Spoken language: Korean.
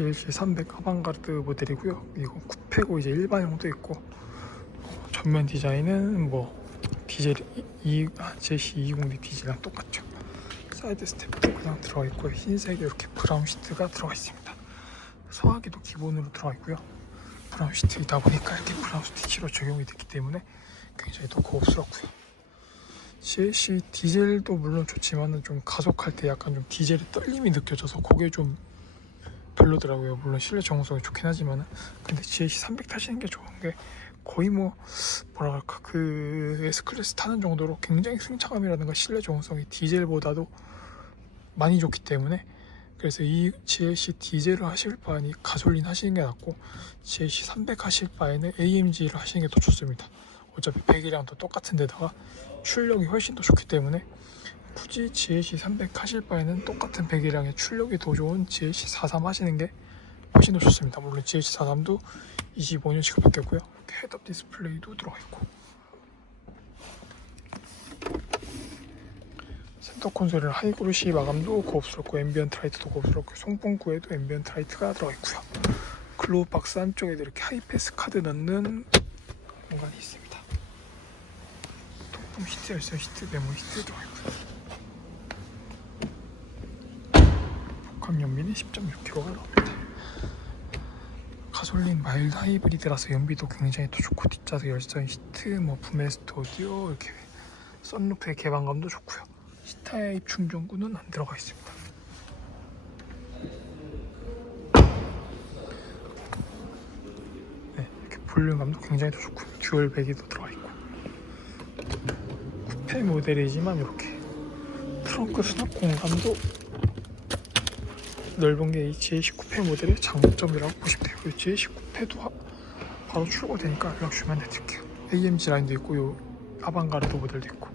GLC 300 아방가르드 모델이고요. 이거 쿠페고 이제 일반형도 있고 어, 전면 디자인은 뭐 디젤 이 아, 제시 220D 디젤이랑 똑같죠. 사이드 스텝도 그냥 들어가 있고요. 흰색에 이렇게 브라운 시트가 들어가 있습니다. 소화기도 기본으로 들어가 있고요. 브라운 시트이다 보니까 이렇게 브라운 스티치로 적용이 됐기 때문에 굉장히 더 고급스럽고요. GLC 디젤도 물론 좋지만은 좀 가속할 때 약간 좀 디젤의 떨림이 느껴져서 그게 좀 별로더라고요. 물론 실내 정성이 좋긴 하지만은 근데 GLC 300 타시는 게 좋은 게 거의 뭐 뭐라 할까 그 S 클래스 타는 정도로 굉장히 승차감이라든가 실내 정성이 디젤보다도 많이 좋기 때문에 그래서 이 GLC 디젤을 하실 바에는 가솔린 하시는 게 낫고 GLC 300 하실 바에는 AMG를 하시는 게 더 좋습니다. 어차피 배기량도 똑같은 데다가 출력이 훨씬 더 좋기 때문에 굳이 GLC 300 하실 바에는 똑같은 배기량의 출력이 더 좋은 GLC 43 하시는 게 훨씬 더 좋습니다. 물론 GLC 43도 25년씩 바뀌었고요. 헤드업 디스플레이도 들어가 있고 센터 콘솔의 하이그루시 마감도 고급스럽고 앰비언트 라이트도 고급스럽고 송풍구에도 앰비언트 라이트가 들어가 있고요. 글로우 박스 안쪽에도 이렇게 하이패스 카드 넣는 공간이 있습니다. 통풍 시트, 열선 시트, 메모 시트 들어가 있고요. 연비는 10.6kg가 나옵니다. 가솔린 마일드 하이브리드라서 연비도 굉장히 더 좋고 뒷좌석 열선 시트, 뭐 부메스트 오디오 이렇게 썬루프의 개방감도 좋고요. 시타입 충전구는 안 들어가 있습니다. 네, 이렇게 볼륨감도 굉장히 더 좋고 듀얼 배기도 들어가 있고 쿠페 모델이지만 이렇게 트렁크 수납 공간도 넓은 게 이 GLC 쿠페 모델의 장점이라고 보시면 돼요. 이 GLC 쿠페도 하- 바로 출고되니까 연락 주면 해드릴게요. AMG 라인도 있고 요 아방가르드 모델도 있고